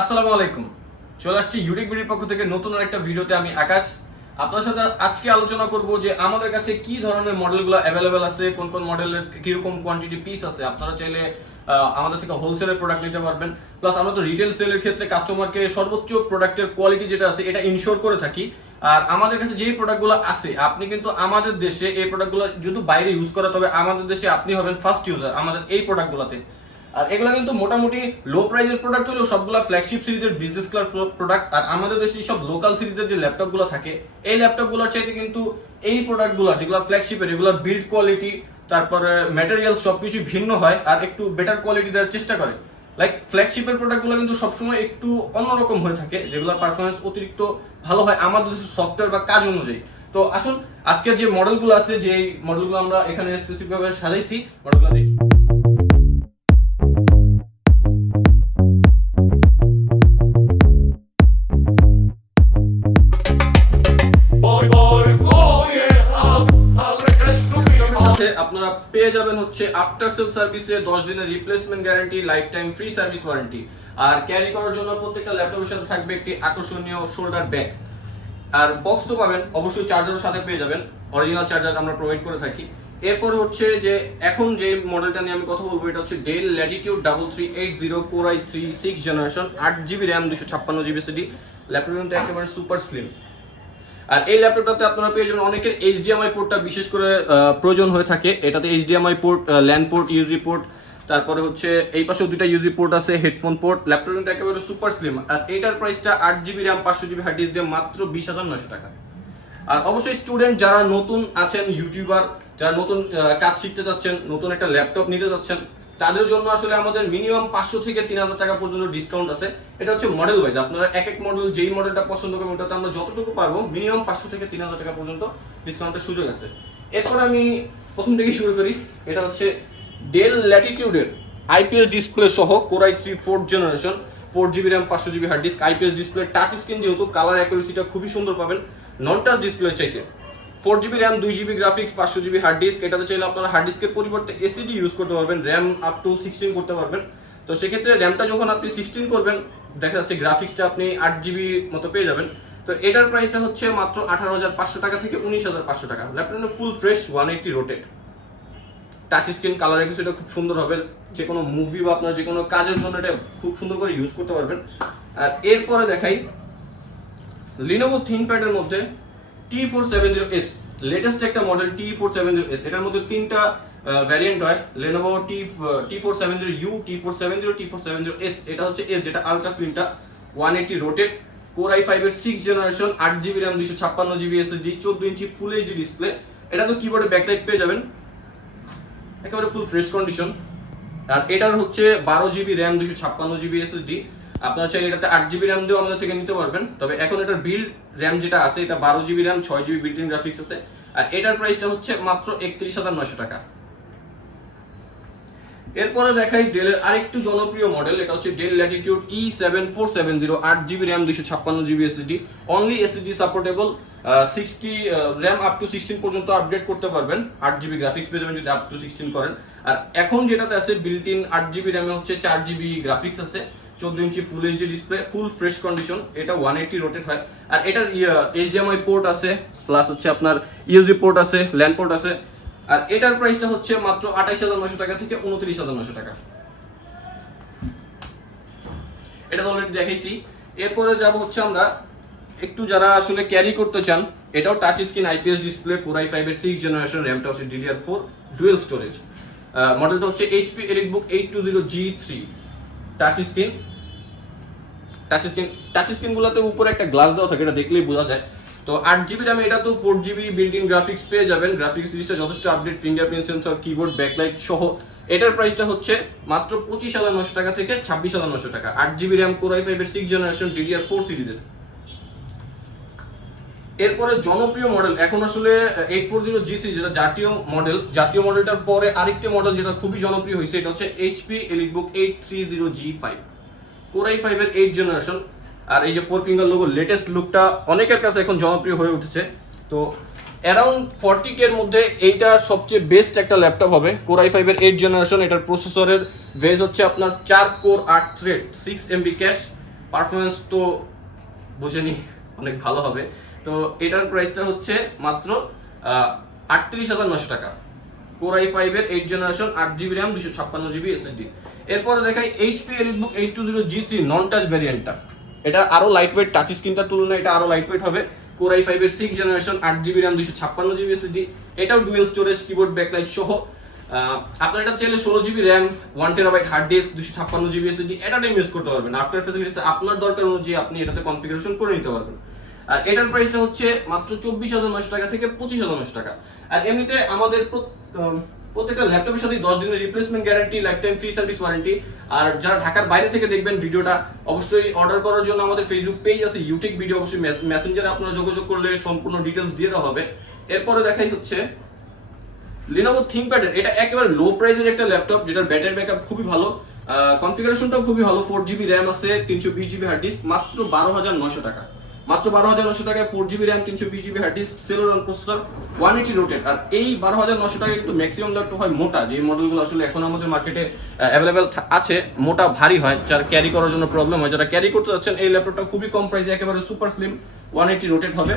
আসসালামু আলাইকুম। চলে আসছি ইউটেকবিডির পক্ষ থেকে নতুন আরেকটা ভিডিওতে। আমি আকাশ আপনার সাথে আজকে আলোচনা করব যে আমাদের কাছে কি ধরনের মডেলগুলো অ্যাভেলেবেল আছে, কোন কোন মডেলের কিরকম কোয়ান্টিটি পিস আছে। আপনারা চাইলে আমাদের থেকে হোলসেলের প্রোডাক্ট নিতে পারবেন। প্লাস আমরা তো রিটেল সেলের ক্ষেত্রে কাস্টমারকে সর্বোচ্চ প্রোডাক্টের কোয়ালিটি যেটা আছে এটা ইনশিওর করে থাকি। আর আমাদের কাছে যেই প্রোডাক্টগুলো আছে, আপনি কিন্তু আমাদের দেশে এই প্রোডাক্টগুলো যদি বাইরে ইউজ করা, তবে আমাদের দেশে আপনি হবেন ফার্স্ট ইউজার আমাদের এই প্রোডাক্টগুলোতে। আর এগুলো কিন্তু মোটামুটি লো প্রাইসের প্রোডাক্ট হলেও সবগুলো ফ্ল্যাগশিপ সিরিজের বিজনেস ক্লাস প্রোডাক্ট। আর আমাদের দেশে সব লোকাল সিরিজের যে ল্যাপটপগুলো থাকে, এই ল্যাপটপগুলোর চাইতে কিন্তু এই প্রোডাক্টগুলো যেগুলো ফ্ল্যাগশিপের, এগুলোর বিল্ড কোয়ালিটি, তারপরে ম্যাটেরিয়াল সবকিছু ভিন্ন হয় আর একটু বেটার কোয়ালিটি দেওয়ার চেষ্টা করে। লাইক ফ্ল্যাগশিপের প্রোডাক্টগুলো কিন্তু সবসময় একটু অন্যরকম হয়ে থাকে, যেগুলোর পারফরমেন্স অতিরিক্ত ভালো হয় আমাদের দেশের সফটওয়্যার বা কাজ অনুযায়ী। তো আসুন আজকের যে মডেলগুলো আছে, যে মডেলগুলো আমরা এখানে স্পেসিফিকভাবে সাজাইছি, মডেলগুলো দেখি। আপনারা পেয়ে যাবেন হচ্ছে আফটার সেল সার্ভিসে 10 দিনের replacement guarantee, life time free service warranty. আর ক্যারি করার জন্য প্রত্যেকটা ল্যাপটপের সাথে থাকবে একটি আকর্ষণীয় শোল্ডার ব্যাগ। আর বক্স তো পাবেন, অবশ্যই চার্জারের সাথে পেয়ে যাবেন, অরিজিনাল চার্জার আমরা প্রোভাইড করে থাকি। এরপর হচ্ছে যে এখন যে মডেলটা নিয়ে আমি কথা বলবো, এটা হচ্ছে del Latitude 3380 Core i3 6th generation, 8GB RAM, 256GB SSD। Laptop কিন্তু একেবারে সুপার স্লিম। আর এই ল্যাপটপটাতে আপনারা পেয়ে যাবেন অনেকের এইচডিএমআই পোর্টটা বিশেষ করে প্রয়োজন হয়ে থাকে। এটাতে HDMI port, LAN port, USB port, তারপরে হচ্ছে এই পাশেও দুইটা ইউজি পোর্ট আছে, হেডফোন পোর্ট। ল্যাপটপ কিন্তু একেবারে সুপার স্লিম। আর এইটার প্রাইসটা 8GB RAM, 500GB hard disk দিয়ে মাত্র 20,900 টাকা। আর অবশ্যই স্টুডেন্ট যারা নতুন আছেন, ইউটিউবার যারা নতুন কাজ শিখতে চাচ্ছেন, নতুন একটা ল্যাপটপ নিতে চাচ্ছেন, তাদের জন্য আসলে আমাদের মিনিমাম 500 থেকে 3,000 টাকা পর্যন্ত ডিসকাউন্ট আছে। এটা হচ্ছে মডেল ওয়াইজ, আপনারা এক এক মডেল যেই মডেলটা পছন্দ করবেন ওটাতে আমরা যতটুকু পারবো মিনিমাম 500 থেকে 3,000 টাকা পর্যন্ত ডিসকাউন্টের সুযোগ আছে। এরপর আমি প্রথম থেকে শুরু করি। এটা হচ্ছে ডেল ল্যাটিটিউডের আইপিএস ডিসপ্লে সহ Core i3 4th generation, 4GB RAM, 500GB hard disk, IPS display, touch screen, যেহেতু কালার অ্যাকুরেসিটা খুবই সুন্দর পাবেন নন টাচ ডিসপ্লের চাইতে। 4GB RAM, 2GB graphics, 500GB hard disk. এটাতে চাইলে আপনারা হার্ড ডিস্কের পরিবর্তে এসএসডি ইউজ করতে পারবেন, র্যাম আপ টু 16 করতে পারবেন। তো সেক্ষেত্রে র্যামটা যখন আপনি 16 করবেন, দেখা যাচ্ছে গ্রাফিক্সটা আপনি 8GB মতো পেয়ে যাবেন। তো এটার প্রাইসটা হচ্ছে মাত্র 18,500 টাকা থেকে 19,500 টাকা। ল্যাপটপটা full fresh 180 rotate, touch screen, colour অ্যাকুরেসিটা খুব সুন্দর হবে। যে কোনো মুভি বা আপনার যে কোনো কাজের জন্য এটা খুব সুন্দর করে ইউজ করতে পারবেন। আর এরপরে দেখাই লিনোভো থিংকপ্যাডের মধ্যে T470S, লেটেস্ট একটা মডেল T470S। এটার মধ্যে তিনটা ভ্যারিয়েন্ট হয়, Lenovo T470U, T470, T470S। এটা হচ্ছে S, যেটা আলট্রা স্লিমটা, 180 রোটেট, Core i5 এর 6th generation, 8GB RAM, 256GB SSD, 14 inch full HD display. এটা তো কিবোর্ডে ব্যাকলাইট পেয়ে যাবেন, একেবারে ফুল ফ্রেশ কন্ডিশন। আর এটার হচ্ছে 12GB র্যাম, 256GB SSD। আপনারা চাইলে এটাতে 8GB র্যাম দিয়েও আমাদের থেকে নিতে পারবেন, তবে এখন এটার বিল্ড র্যাম যেটা আছে এটা 12GB RAM, 6GB built in graphics আছে। আর এটার প্রাইসটা হচ্ছে মাত্র 31,900 টাকা। এরপরে দেখাই ডেলের আরেকটু জনপ্রিয় মডেল, এটা হচ্ছে del Latitude E7470, 8GB RAM, 256GB SSD, only SSD supportable, 60 RAM up to 16 পর্যন্ত আপগ্রেড করতে পারবেন, 8GB গ্রাফিক্স পেয়ে যাবেন যদি আপ টু 16 করেন। আর এখন যেটাতে আছে বিল্ট ইন 8GB র্যামে হচ্ছে 4GB গ্রাফিক্স আছে, 14 inch full HD display, full fresh condition. এটা 180 রোটেট হয়। আর এটার এইচডিএমআই পোর্ট আছে, প্লাস হচ্ছে আপনার ইউজি পোর্ট আছে, ল্যান্ড পোর্ট আছে। আর এটার প্রাইসটা হচ্ছে মাত্র 28,900 টাকা থেকে 29,900 টাকা। এটা অলরেডি দেখাইছি। এরপরে যাব হচ্ছে আমরা একটু যারা আসলে ক্যারি করতে চান, এটাও touch screen, IPS display, Core i5 এর 6th জেনারেশন, র্যামটা হচ্ছে DDR4, ডুয়েল স্টোরেজ। মডেলটা হচ্ছে HP EliteBook 820G3, touch screen. Touch স্ক্রিনগুলোতে উপরে একটা গ্লাস দেওয়া থাকে, এটা দেখলেই বোঝা যায়। তো 8GB র্যাম, এটা তো 4GB বিল্ট ইন গ্রাফিক্স পেয়ে যাবেন, গ্রাফিক্স সিরিজটা যথেষ্ট update, fingerprint sensor, keyboard, backlight সহ। এটার প্রাইসটা হচ্ছে মাত্র 25,900 টাকা থেকে 26,900 টাকা। 8GB র্যাম, Core i5 এর 6th জেনারেশন, DDR4 সিরিজের। এরপরে জনপ্রিয় মডেল এখন আসলে 840G3, যেটা জাতীয় মডেলটার পরে আরেকটি মডেল যেটা খুবই জনপ্রিয় হয়েছে, এটা হচ্ছে HP EliteBook 830G5, Core i5 এর 8th জেনারেশন। আর এই যে 4 ফিঙ্গার লোগো, লেটেস্ট লুকটা অনেকের কাছে এখন জনপ্রিয় হয়ে উঠেছে। তো অ্যারাউন্ড 40K এর মধ্যে এইটা সবচেয়ে বেস্ট একটা ল্যাপটপ হবে, Core i5 এর 8th জেনারেশন। এটার প্রসেসরের বেস হচ্ছে আপনার 4 core 8 thread, 6 MB cash, performance তো বুঝেনি অনেক ভালো হবে। তো এটার প্রাইসটা হচ্ছে মাত্র 38,900 টাকা। Core i5 এর 8 generation 8GB RAM 256GB SSD। এরপরে দেখাই HP EliteBook 820G3 non touch ভ্যারিয়েন্টটা। এটা আরো লাইট ওয়েট, টাচ স্ক্রিনটার তুলনায় এটা আরো লাইট ওয়েট হবে। Core i5 এর 6 generation 8GB RAM 256GB SSD। এটাও ডুয়াল স্টোরেজ, কিবোর্ড, ব্যাকলাইট সহ। আপনারা এটা চাইলে 16GB RAM 1TB hard disk 256GB SSD এটা টাইম ইউজ করতে পারবেন। আফটার ফ্যাসিলিটিস আপনার দরকার অনুযায়ী আপনি এটাতে কনফিগারেশন করে নিতে পারবেন। আর এটার প্রাইসটা হচ্ছে মাত্র 24,900 টাকা থেকে 25,900 টাকা। আর এমনিতে আমাদের প্রত্যেকটা ল্যাপটপের সাথে 10 দিনের replacement guarantee, life time free service warranty. আর যারা ঢাকার বাইরে থেকে দেখবেন ভিডিওটা, অবশ্যই অর্ডার করার জন্য আমাদের ফেসবুক পেজ আছে Youtechbd, অবশ্যই মেসেঞ্জারে আপনারা যোগাযোগ করলে সম্পূর্ণ ডিটেলস দিয়ে দেওয়া হবে। এরপরে দেখাই হচ্ছে Lenovo ThinkPad এর, এটা একেবারে লো প্রাইসের একটা ল্যাপটপ যেটার ব্যাটারি ব্যাকআপ খুবই ভালো, কনফিগারেশনটাও খুবই ভালো। 4GB RAM আছে, 320GB হার্ড ডিস্ক, মাত্র 12,900 টাকা। মাত্র 12,900 টাকায় 4GB RAM 320GB hard disk, Celeron processor, 180 rotate. আর এই 12,900 টাকায় কিন্তু ম্যাক্সিমাম ল্যাপটপ হয় মোটা, যে মডেলগুলো আসলে এখন আমাদের মার্কেটে অ্যাভেলেবেল আছে, মোটা ভারী হয়, যার ক্যারি করার জন্য প্রবলেম হয়। যারা ক্যারি করতে যাচ্ছেন এই ল্যাপটপটা খুবই কম প্রাইসে একেবারে সুপার স্লিম 180 রোটেট হবে।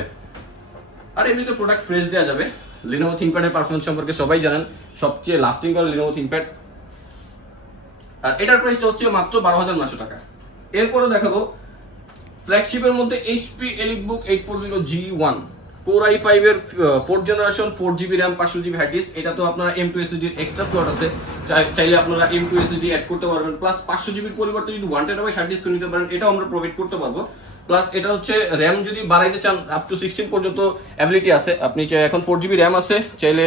আর এমনিতে প্রোডাক্ট ফ্রেশ দেওয়া যাবে। Lenovo ThinkPad এর পারফরম্যান্স সম্পর্কে সবাই জানেন, সবচেয়ে লাস্টিং করে Lenovo ThinkPad। আর এটার প্রাইসটা হচ্ছে মাত্র 12,900 টাকা। এরপরে দেখাবো ফ্ল্যাগশিপের মধ্যে HP EliteBook 840G1 Core i5 এর 4th generation 4GB RAM 500GB hard disk. এটা তো আপনারা M2 SSD এর এক্সট্রা স্লট আছে, চাইলে আপনারা M2 SSD অ্যাড করতে পারবেন। প্লাস 500GB এর পরিবর্তে যদি 1TB হার্ড ডিস্ক নিতে পারেন, এটাও আমরা প্রোভাইড করতে পারবো। প্লাস এটা হচ্ছে RAM যদি বাড়াইতে চান আপ টু 16 পর্যন্ত অ্যাবিলিটি আছে। আপনি চাই, এখন 4GB RAM আছে, চাইলে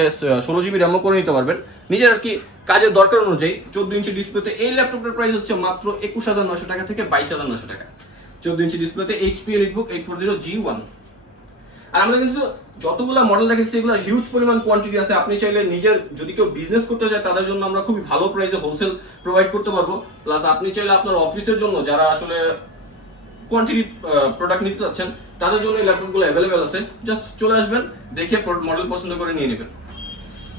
16GB RAM-ও করে নিতে পারবেন নিজের আর কি কাজের দরকার অনুযায়ী। 14 ইঞ্চি ডিসপ্লেতে এই ল্যাপটপটার প্রাইস হচ্ছে মাত্র 21,900 টাকা থেকে 22,900 টাকা। 14 ইঞ্চি ডিসপ্লেতে HP EliteBook 840G1। আর আমরা কিন্তু যতগুলো মডেল দেখেছি সেগুলো হিউজ পরিমাণ কোয়ান্টিটি আছে। আপনি চাইলে নিজের যদি কেউ বিজনেস করতে চায় তাদের জন্য আমরা খুবই ভালো প্রাইসে হোলসেল প্রোভাইড করতে পারবো। প্লাস আপনি চাইলে আপনার অফিসের জন্য, যারা আসলে কোয়ান্টিটি প্রোডাক্ট নিতে চাচ্ছেন, তাদের জন্য এই ল্যাপটপগুলো অ্যাভেলেবেল আছে। জাস্ট চলে আসবেন, দেখে মডেল পছন্দ করে নিয়ে নেবেন।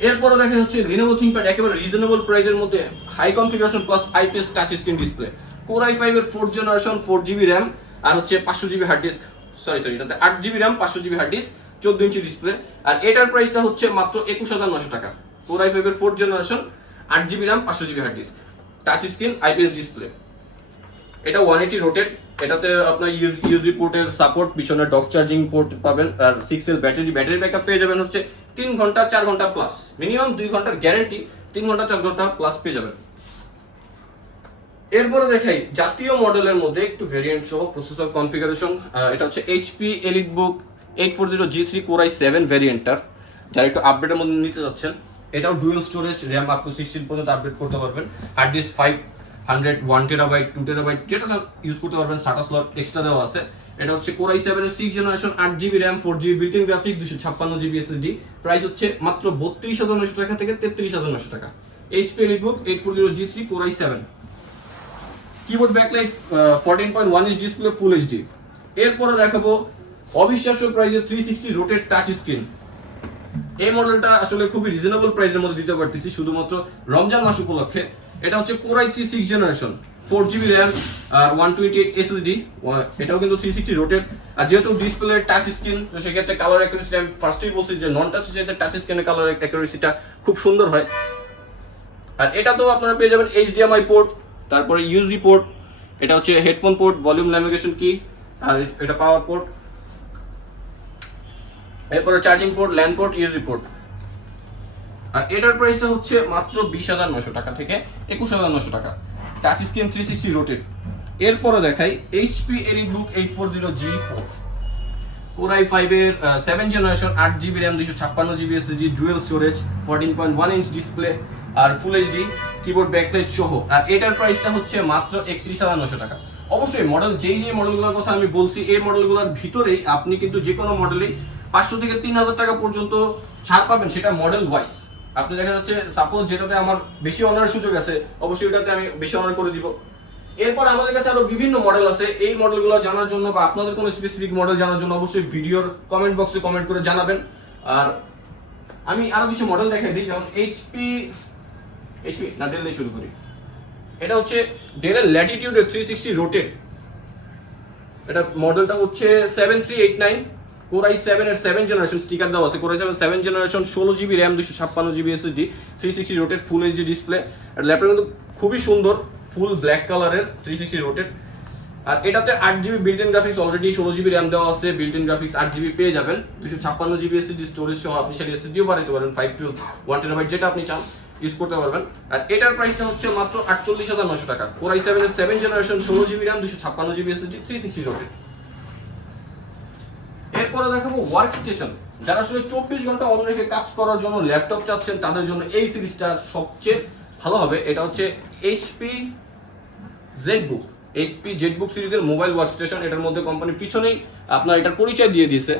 এরপরে দেখা হচ্ছে Lenovo ThinkPad একেবারে রিজনেবল প্রাইসের মধ্যে high configuration plus IPS touch screen display. Core i5 এর 4th জেনারেশন 4GB RAM আর হচ্ছে 500GB হার্ড ডিস্ক, সরি এটাতে 8GB RAM 500GB hard disk, 14 inch display. আর এটার প্রাইসটা হচ্ছে মাত্র 21,900 টাকা। Core i5 এর 4th generation 8GB RAM 500GB hard disk, touch screen, IPS display. এটা 180 রোটেট, এটাতে আপনার ইউএসবি পোর্টের সাপোর্ট, পিছনে ডক চার্জিং পোর্ট পাবেন। আর 6L ব্যাটারি ব্যাকআপ পেয়ে যাবেন হচ্ছে 3 ঘন্টা 4 ঘন্টা প্লাস, মিনিমাম 2 ঘন্টার গ্যারান্টি, 3 ঘন্টা 4 ঘন্টা প্লাস পেয়ে যাবেন। এরপরে দেখাই জাতীয় মডেলের মধ্যে একটু ভেরিয়েন্ট সহ প্রসেসর কনফিগারেশন। এটা হচ্ছে HP EliteBook 840G3 Core i7 ভেরিয়েন্টটার, যারা একটু আপডেটের মধ্যে নিতে যাচ্ছেন। এটাও dual storage, RAM up to 16 পর্যন্ত আপডেট করতে পারবেন। হার্ড ডিস্ক 500 1TB 2TB যেটা ইউজ করতে পারবেন, SATA স্লট এক্সট্রা দেওয়া আছে। এটা হচ্ছে Core i7 এর 6 generation 8GB RAM 4GB built-in graphic 256GB SSD। Price হচ্ছে মাত্র 32,900 টাকা থেকে 33,900 টাকা। HP EliteBook 840G3 Core i7। Keyboard, backlight, 14.1 inch display, full HD। এরপরে দেখাবো অবিশ্বাস্য প্রাইসে 360 রোটেট টাচ স্ক্রিন। এই মডেলটা আসলে খুবই রিজনেবল প্রাইসের মধ্যে দিতে পারতেছি শুধুমাত্র রমজান মাস উপলক্ষে। এটা হচ্ছে Core i3 6 generation 4GB RAM আর 128 SSD। এটাও কিন্তু 360 রোটেট। আর যেহেতু ডিসপ্লে টাচ স্ক্রিন, তো সেক্ষেত্রে কালার অ্যাকুরেসি, আমি ফার্স্টেই বলছি যে নন টাচ চাইতে টাচ স্ক্রিনের কালার অ্যাকুরেসিটা খুব সুন্দর হয়। আর এটা তো আপনারা পেয়ে যাবেন HDMI পোর্ট, তারপরে ইউএসবি পোর্ট, এটা হচ্ছে headphone port, volume navigation key, আর এটা পাওয়ার পোর্ট, এরপরে charging port, LAN port, USB port. আর এটার প্রাইসটা হচ্ছে মাত্র 20,900 টাকা থেকে 21,900 টাকা। Touch screen, 360 rotate. এরপরে দেখাই HP EliteBook 840G4 Core i5 এর 7 generation 8GB RAM 256GB SSD, dual storage, 14.1 inch display আর ফুল HD, কিবোর্ড, ব্যাকলাইট সহ। আর এটার প্রাইসটা হচ্ছে মাত্র 31,900 টাকা। অবশ্যই মডেল যেই মডেলগুলোর কথা আমি বলছি, এই মডেলগুলোর ভিতরেই আপনি কিন্তু যে কোনো মডেলেই 500 থেকে 3,000 টাকা পর্যন্ত ছাড় পাবেন, সেটা মডেল ওয়াইজ। আপনি দেখা যাচ্ছে সাপোজ যেটাতে আমার বেশি অনার সুযোগ আছে, অবশ্যই ওটাতে আমি বেশি অনার করে দিব। এরপর আমাদের কাছে আরো বিভিন্ন মডেল আছে। এই মডেলগুলো জানার জন্য বা আপনাদের কোনো স্পেসিফিক মডেল জানার জন্য অবশ্যই ভিডিওর কমেন্ট বক্সে কমেন্ট করে জানাবেন। আর আমি আরো কিছু মডেল দেখাই দিই, যেমন এইচপি না ডেল দিয়ে শুরু করি। এটা হচ্ছে ডেলের ল্যাটিটিউডের 360 রোটেট। এটা মডেলটা হচ্ছে 7389 Core i7 এর 7 জেনারেশন, স্টিকার দেওয়া আছে Core i7 7 generation, 16GB RAM, 256GB SSD, 360 rotate full HD display. আর ল্যাপটপ কিন্তু খুবই সুন্দর, ফুল ব্ল্যাক কালারের, 360 রোটেট। আর এটাতে 8GB built in graphics, already 16GB RAM দেওয়া আছে, বিল্ট ইন গ্রাফিক্স 8GB পেয়ে যাবেন, 256GB SSD স্টোরেজ সহ আপনি সেটা SSDও বাড়াতে পারেন, 5 to 1TB যেটা আপনি চান ইউজ করতে পারবেন। আর এটার প্রাইসটা হচ্ছে মাত্র 48,900 টাকা। Core i7 এর 7 generation, 16GB RAM, 256GB SSD, 360 rotate. এরপরে দেখাবো ওয়ার্ক স্টেশন। যারা আসলে 24 ঘন্টা অন রেখে কাজ করার জন্য ল্যাপটপ চাচ্ছেন তাদের জন্য এই সিরিজটা সবচেয়ে ভালো হবে। এটা হচ্ছে HP জেটবুক সিরিজের মোবাইল ওয়ার্ক স্টেশন। এটার মধ্যে কোম্পানি পিছনেই আপনার এটার পরিচয় দিয়ে দিয়েছে,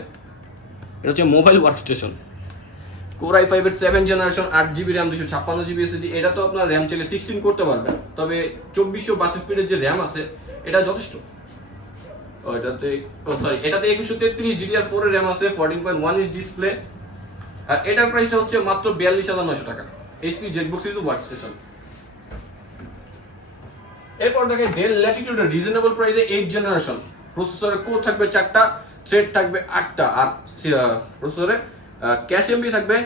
এটা হচ্ছে mobile work station. Core i5 এর 7 generation, 8GB RAM, 256GB SSD। এটা তো আপনার RAM চাইলে 16 করতে পারবেন, তবে 2422 স্পিডের যে RAM আছে এটা যথেষ্ট। এটাতে 2133 DDR4 এর RAM আছে, 14.1 ইঞ্চ ডিসপ্লে। আর এটার প্রাইসটা হচ্ছে মাত্র 42,900 টাকা। HP Jetbook series work station. এরপর দেখে ডেল ল্যাটিটিউড এর রিজনেবল প্রাইসে 8 জেনারেশন, প্রসেসরের কোর থাকবে 4টা, থ্রেড থাকবে 8টা, আর প্রসেসরে ক্যাশ এমবি থাকবে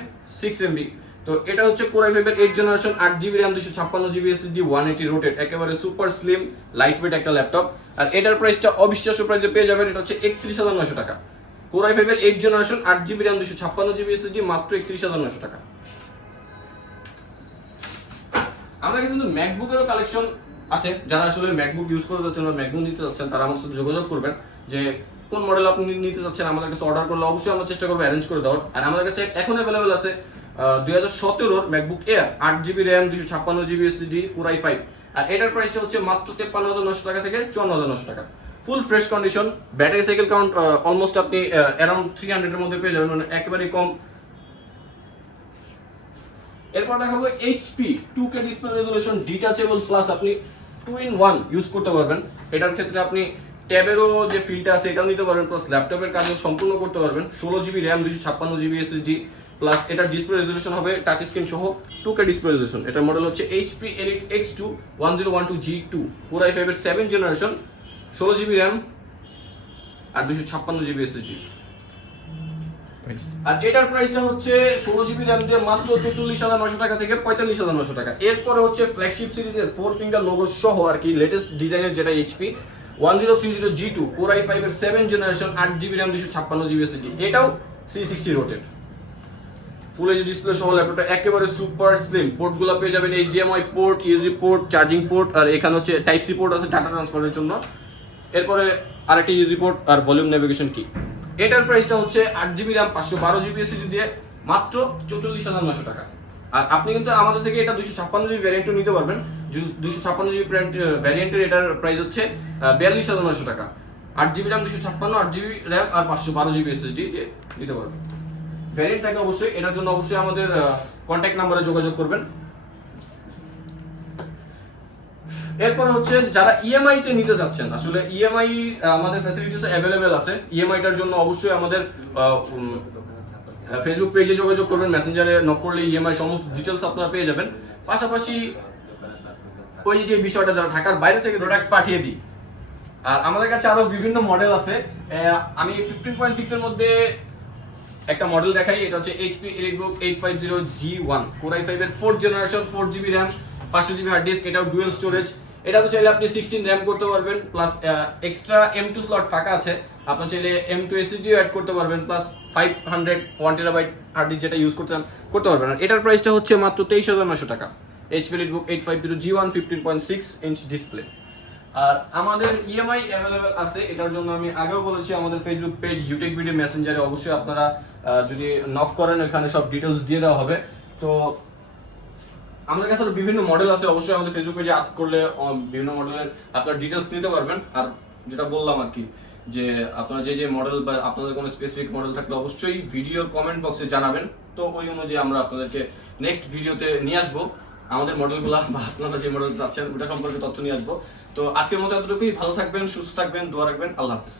6 MB। তো এটা হচ্ছে Core i5 এর 8 generation, 8GB RAM, 256GB SSD, 180 rotate, একেবারে সুপার স্লিম লাইট ওয়েট একটা ল্যাপটপ। আর এটার প্রাইসটা অবিশ্বাস্য প্রাইসে পেয়ে যাবেন, এটা হচ্ছে 31,900 টাকা। Core i5 এর 8 generation, 8GB RAM, 256GB SSD, মাত্র 31,900 টাকা। আমাদের কাছে কিন্তু ম্যাকবুকেরও কালেকশন আছে। যারা আসলে ম্যাকবুক ইউজ করতে যাচ্ছেন বা ম্যাকবুক নিতে যাচ্ছেন তারা আমাদের সাথে যোগাযোগ করবেন যে কোন মডেল আপনি নিতে যাচ্ছেন। আমাদের কাছে অর্ডার করলে অবশ্যই আমরা চেষ্টা করবো অ্যারেঞ্জ করে দেওয়ার। আর আমাদের কাছে এখন অ্যাভেলেবেল আছে 2017 MacBook air, 8GB RAM, 256GB SSD, Core i5। আর এটার প্রাইসটা হচ্ছে মাত্র 53,900 টাকা থেকে 54,900 টাকা। ফুল fresh condition, battery cycle count almost আপনি অ্যারাউন্ড 300 এর মধ্যে পেয়ে যাবেন, মানে একেবারেই কম। এরপর দেখাবো HP 2K display resolution detachable plus, আপনি 2-in-1 ইউজ করতে পারবেন। এটার ক্ষেত্রে আপনি ট্যাবেরও যে ফিলটা আছে এটাও নিতে পারবেন, প্লাস ল্যাপটপের কাজও সম্পূর্ণ করতে পারবেন। 16GB RAM, 256GB SSD, plus এটার ডিসপ্লে রেজোলিউশন হবে টাচ স্ক্রিন সহ 2K ডিসপ্লে রেজোলিউশন। এটার মডেল হচ্ছে HP Elite X2 1012G2, Core i5 এর 7 জেনারেশন, 16GB RAM আর 256GB SSD। আর এটার প্রাইসটা হচ্ছে 16GB RAM দিয়ে মাত্র 44,900 টাকা থেকে 45,900 টাকা। এরপরে হচ্ছে ফ্ল্যাগশিপ সিরিজের 4 ফিঙ্গার লোগো সহ আর কি লেটেস্ট ডিজাইনের যেটা HP 1030G2, Core i5 এর 7 generation, 8GB RAM, 256GB SSD, এটাও 360 রোটেট, ফুল এইচডি ডিসপ্লে সহ ল্যাপটপটা একেবারে সুপার স্লিম। পোর্টগুলো পেয়ে যাবেন HDMI port, USB port, charging port, আর এখানে হচ্ছে টাইপ সি পোর্ট আছে ডাটা ট্রান্সফারের জন্য। এরপরে আরেকটা USB পোর্ট আর ভলিউম নেভিগেশন কি। এটার প্রাইসটা হচ্ছে 8GB RAM, 512GB SSD দিয়ে মাত্র 44,900 টাকা। আর আপনি কিন্তু আমাদের থেকে এটা 256GB ভ্যারিয়েন্টও নিতে পারবেন। 256GB ভ্যারিয়েন্টের এটার প্রাইস হচ্ছে 42,900 টাকা। 8GB RAM, 256, 8GB RAM আর 512GB SSD দিয়ে নিতে পারবেন। ভ্যারিয়েন্ট থাকে অবশ্যই, এটার জন্য অবশ্যই আমাদের কন্ট্যাক্ট নাম্বারে যোগাযোগ করবেন। এরপর হচ্ছে যারা ইএমআই তে নিতে যাচ্ছেন, আসলে ইএমআই আমাদের ফ্যাসিলিটিস অ্যাভেলেবেল আছে। ইএমআইটার জন্য অবশ্যই আমাদের ফেসবুক পেজে যোগাযোগ করবেন, মেসেঞ্জারে নক করলে ইএমআই সমস্ত ডিটেলস আপনারা পেয়ে যাবেন। পাশাপাশি ওই যে বিষয়টা যারা ঢাকার বাইরে থেকে প্রোডাক্ট পাঠিয়ে দিই, আর আমাদের কাছে আরো বিভিন্ন মডেল আছে। আমি 15.6 এর মধ্যে একটা মডেল দেখাই, এটা হচ্ছে HP Elitebook 850G1, Core i5 এর 4 generation, 4GB RAM, 500GB hard disk, এটাও ডুয়াল স্টোরেজ। এটা তো চাইলে আপনি 16 RAM করতে পারবেন, প্লাস এক্সট্রা M2 স্লট ফাঁকা আছে, আপনি চাইলে M2 SSD অ্যাড করতে পারবেন, প্লাস 501TB হার্ড ডিস্ক যেটা ইউজ করতে পারবেন। আর এটার প্রাইসটা হচ্ছে মাত্র 23,900 টাকা। HP Elitebook 850G1, 15.6 inch display. আর আমাদের ইএমআই অ্যাভেলেবেল আছে, এটার জন্য আমি আগেও বলেছি আমাদের ফেসবুক পেজ Youtechbd মেসেঞ্জারে অবশ্যই আপনারা যদি নক করেন ওখানে সব ডিটেলস দিয়ে দেওয়া হবে। তো আমাদের কাছে বিভিন্ন মডেল আছে, অবশ্যই আমাদের ফেসবুক পেজে আস্ক করলে বিভিন্ন মডেলের আপনারা ডিটেলস নিতে পারবেন। আর যেটা বললাম আর কি, যে আপনারা যে মডেল বা আপনাদের কোনো স্পেসিফিক মডেল থাকলে অবশ্যই ভিডিওর কমেন্ট বক্সে জানাবেন। তো ওই অনুযায়ী আমরা আপনাদেরকে নেক্সট ভিডিওতে নিয়ে আসবো আমাদের মডেলগুলো, বা আপনারা যে মডেল চাচ্ছেন ওটা সম্পর্কে তথ্য নিয়ে আসবো। তো আজকের মতো এতটুকুই। ভালো থাকবেন, সুস্থ থাকবেন, দোয়া রাখবেন। আল্লাহ হাফেজ।